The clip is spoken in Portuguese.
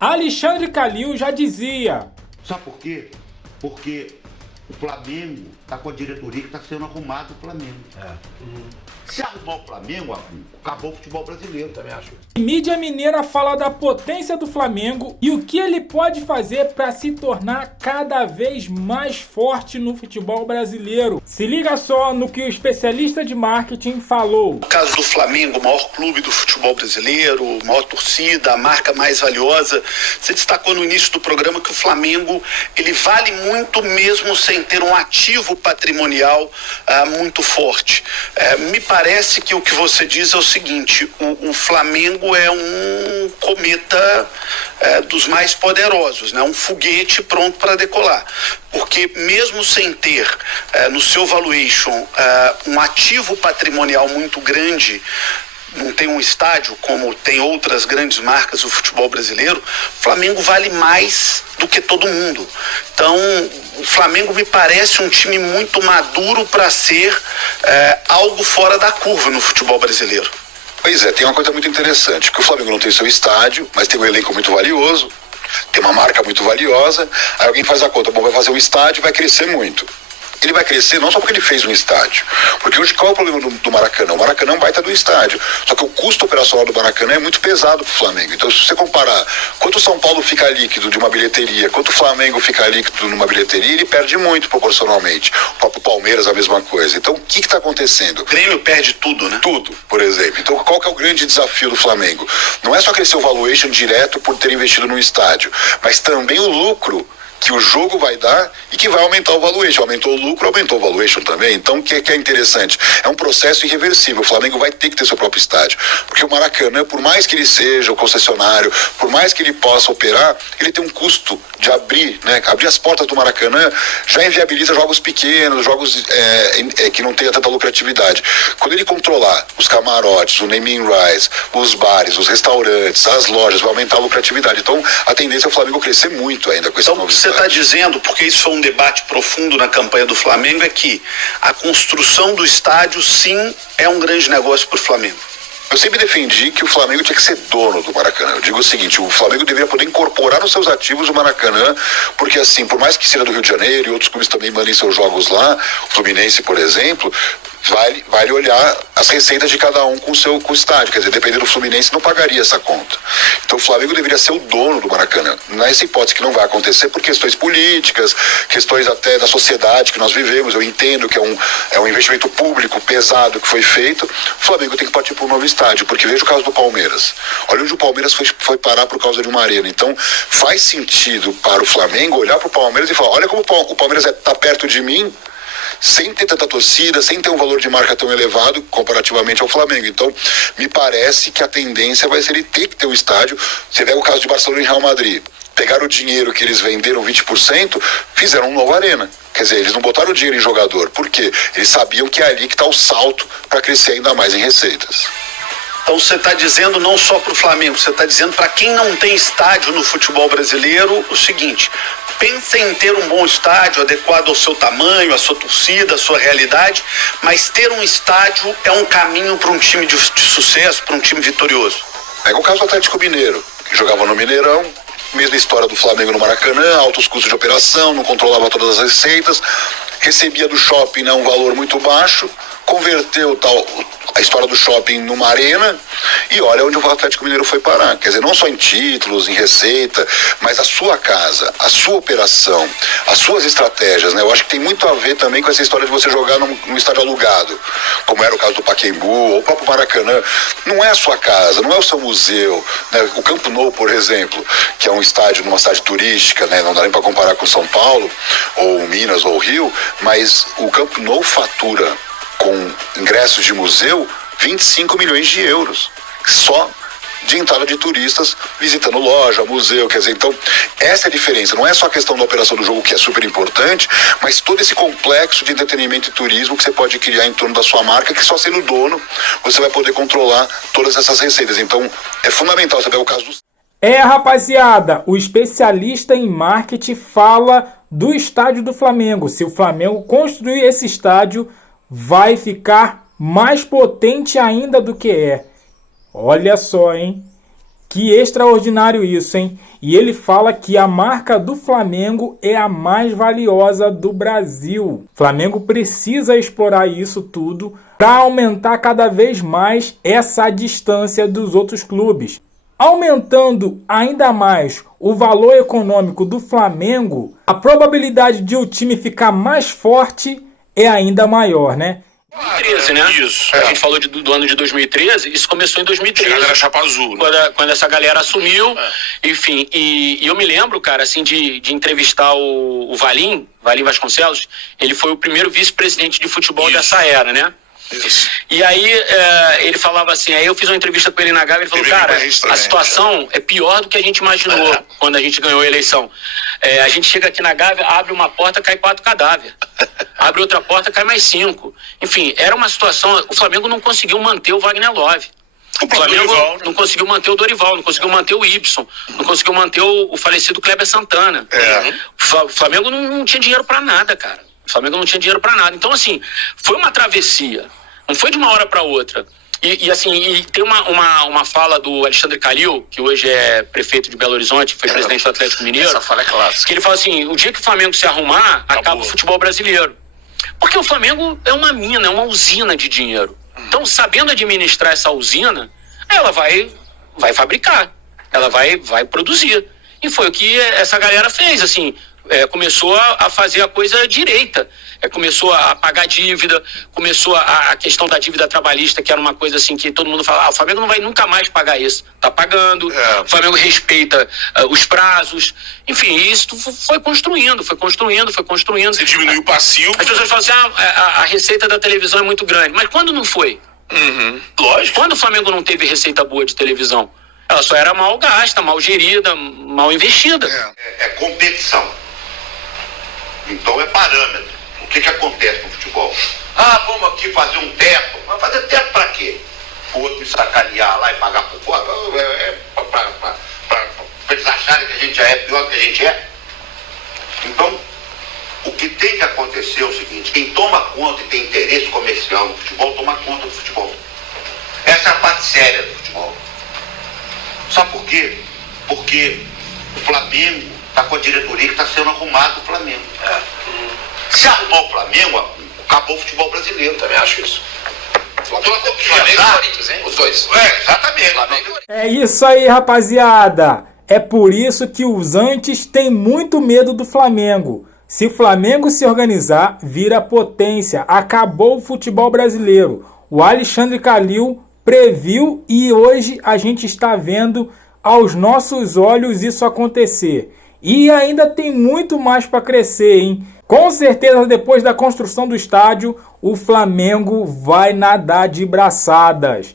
Alexandre Calil já dizia: sabe por quê? Porque o Flamengo está com a diretoria que está sendo arrumado o Flamengo. Se arrumar o Flamengo, acabou o futebol brasileiro. Também acho. Mídia mineira fala da potência do Flamengo e o que ele pode fazer para se tornar cada vez mais forte no futebol brasileiro. Se liga só no que o especialista de marketing falou. No caso do Flamengo, o maior clube do futebol brasileiro, maior torcida, a marca mais valiosa, você destacou no início do programa que o Flamengo ele vale muito mesmo sem ter um ativo patrimonial muito forte. Me parece que o que você diz é o seguinte: o Flamengo é um cometa dos mais poderosos, né? Um foguete pronto para decolar. Porque mesmo sem ter no seu valuation um ativo patrimonial muito grande, não tem um estádio como tem outras grandes marcas do futebol brasileiro, o Flamengo vale mais do que todo mundo. Então, o Flamengo me parece um time muito maduro para ser algo fora da curva no futebol brasileiro. Pois é, tem uma coisa muito interessante, que o Flamengo não tem seu estádio, mas tem um elenco muito valioso, tem uma marca muito valiosa, aí alguém faz a conta, bom, vai fazer um estádio e vai crescer muito. Ele vai crescer não só porque ele fez um estádio, porque hoje qual é o problema do Maracanã? O Maracanã é um baita do estádio, só que o custo operacional do Maracanã é muito pesado para o Flamengo. Então, se você comparar quanto o São Paulo fica líquido de uma bilheteria, quanto o Flamengo fica líquido numa bilheteria, ele perde muito proporcionalmente. O próprio Palmeiras a mesma coisa. Então, o que está acontecendo? O Grêmio perde tudo, né? Tudo, por exemplo. Então, qual que é o grande desafio do Flamengo? Não é só crescer o valuation direto por ter investido no estádio, mas também o lucro que o jogo vai dar e que vai aumentar o valuation. Aumentou o lucro, aumentou o valuation também. Então, o que é interessante? É um processo irreversível. O Flamengo vai ter que ter seu próprio estádio. Porque o Maracanã, por mais que ele seja o concessionário, por mais que ele possa operar, ele tem um custo de abrir, né? Abrir as portas do Maracanã já inviabiliza jogos pequenos, jogos que não tenham tanta lucratividade. Quando ele controlar os camarotes, o naming rights, os bares, os restaurantes, as lojas, vai aumentar a lucratividade. Então, a tendência é o Flamengo crescer muito ainda com esse novo estádio. Você está dizendo, porque isso foi um debate profundo na campanha do Flamengo, é que a construção do estádio, sim, é um grande negócio para o Flamengo. Eu sempre defendi que o Flamengo tinha que ser dono do Maracanã. Eu digo o seguinte: o Flamengo deveria poder incorporar nos seus ativos o Maracanã, porque assim, por mais que seja do Rio de Janeiro e outros clubes também mandem seus jogos lá, o Fluminense, por exemplo, vale olhar as receitas de cada um com o estádio. Quer dizer, dependendo do Fluminense, não pagaria essa conta. Então o Flamengo deveria ser o dono do Maracanã. Nessa hipótese que não vai acontecer por questões políticas, questões até da sociedade que nós vivemos. Eu entendo que é um investimento público pesado que foi feito. O Flamengo tem que partir para um novo estádio, porque veja o caso do Palmeiras. Olha onde o Palmeiras foi parar por causa de uma arena. Então faz sentido para o Flamengo olhar para o Palmeiras e falar: olha como o Palmeiras está perto de mim, sem ter tanta torcida, sem ter um valor de marca tão elevado comparativamente ao Flamengo. Então, me parece que a tendência vai ser ele ter que ter um estádio. Você pega o caso de Barcelona e Real Madrid. Pegaram o dinheiro que eles venderam, 20%, fizeram uma nova arena. Quer dizer, eles não botaram dinheiro em jogador. Por quê? Eles sabiam que é ali que está o salto para crescer ainda mais em receitas. Então você está dizendo não só para o Flamengo, você está dizendo para quem não tem estádio no futebol brasileiro o seguinte: pense em ter um bom estádio adequado ao seu tamanho, à sua torcida, à sua realidade, mas ter um estádio é um caminho para um time de sucesso, para um time vitorioso. Pega o caso do Atlético Mineiro, que jogava no Mineirão, mesma história do Flamengo no Maracanã, altos custos de operação, não controlava todas as receitas, recebia do shopping, né, um valor muito baixo, converteu a história do shopping numa arena e olha onde o Atlético Mineiro foi parar. Quer dizer, não só em títulos, em receita, mas a sua casa, a sua operação, as suas estratégias, né? Eu acho que tem muito a ver também com essa história de você jogar num estádio alugado, como era o caso do Pacaembu ou o próprio Maracanã. Não é a sua casa, não é o seu museu, né? O Camp Nou, por exemplo, que é um estádio, numa cidade turística, né? Não dá nem para comparar com São Paulo, ou Minas, ou Rio, mas o Camp Nou fatura com ingressos de museu 25 milhões de euros, só de entrada de turistas visitando loja, museu. Quer dizer, então essa é a diferença. Não é só a questão da operação do jogo, que é super importante, mas todo esse complexo de entretenimento e turismo que você pode criar em torno da sua marca, que só sendo dono você vai poder controlar todas essas receitas. Então é fundamental. Você pega o caso do... Rapaziada, o especialista em marketing fala do estádio do Flamengo. Se o Flamengo construir esse estádio, vai ficar mais potente ainda do que é. Olha só, hein? Que extraordinário isso, hein? E ele fala que a marca do Flamengo é a mais valiosa do Brasil. O Flamengo precisa explorar isso tudo para aumentar cada vez mais essa distância dos outros clubes. Aumentando ainda mais o valor econômico do Flamengo, a probabilidade de o time ficar mais forte é ainda maior, né? 2013, né? Isso. A gente falou do ano de 2013, isso começou em 2013. Chegada era chapa azul, né? Quando essa galera assumiu, enfim. E eu me lembro, cara, assim, de entrevistar o Valim Vasconcelos. Ele foi o primeiro vice-presidente de futebol dessa era, né? Isso. E aí ele falava assim, aí eu fiz uma entrevista com ele na Gávea, ele falou, cara, a situação é pior do que a gente imaginou quando a gente ganhou a eleição. A gente chega aqui na Gávea, abre uma porta, cai 4 cadáveres. Abre outra porta, cai mais 5. Enfim, era uma situação, o Flamengo não conseguiu manter o Wagner Love. O Flamengo Dorival, né? não conseguiu manter o Dorival, não conseguiu manter o Ibson, não conseguiu manter o falecido Kleber Santana. O Flamengo não tinha dinheiro pra nada, cara. O Flamengo não tinha dinheiro pra nada. Então, assim, foi uma travessia. Não foi de uma hora para outra. E tem uma fala do Alexandre Calil, que hoje é prefeito de Belo Horizonte, foi presidente do Atlético Mineiro. Essa fala é clássica. Que ele fala assim, o dia que o Flamengo se arrumar, acaba o futebol brasileiro. Porque o Flamengo é uma mina, é uma usina de dinheiro. Então, sabendo administrar essa usina, ela vai fabricar, ela vai produzir. E foi o que essa galera fez, assim, começou a fazer a coisa direita. Começou a pagar dívida, começou a questão da dívida trabalhista, que era uma coisa assim que todo mundo fala, o Flamengo não vai nunca mais pagar isso. Tá pagando, o Flamengo respeita os prazos, enfim, isso foi construindo. Você diminuiu o passivo. As pessoas falam assim, a receita da televisão é muito grande, mas quando não foi? Lógico. Quando o Flamengo não teve receita boa de televisão? Ela só era mal gasta, mal gerida, mal investida. É competição. Então é parâmetro. O que acontece no futebol? Vamos aqui fazer um teto. Mas fazer teto pra quê? O outro me sacanear lá e pagar por fora? Pra eles acharem que a gente já é pior do que a gente é? Então, o que tem que acontecer é o seguinte: quem toma conta e tem interesse comercial no futebol, toma conta do futebol. Essa é a parte séria do futebol. Sabe por quê? Porque o Flamengo está com a diretoria que está sendo arrumado o Flamengo. Se arrumar o Flamengo, acabou o futebol brasileiro. Também acho isso. Flamengo e Corinthians, hein? Os dois. Exatamente. É isso aí, rapaziada. É por isso que os antes têm muito medo do Flamengo. Se o Flamengo se organizar, vira potência. Acabou o futebol brasileiro. O Alexandre Calil previu e hoje a gente está vendo aos nossos olhos isso acontecer. E ainda tem muito mais para crescer, hein? Com certeza, depois da construção do estádio, o Flamengo vai nadar de braçadas.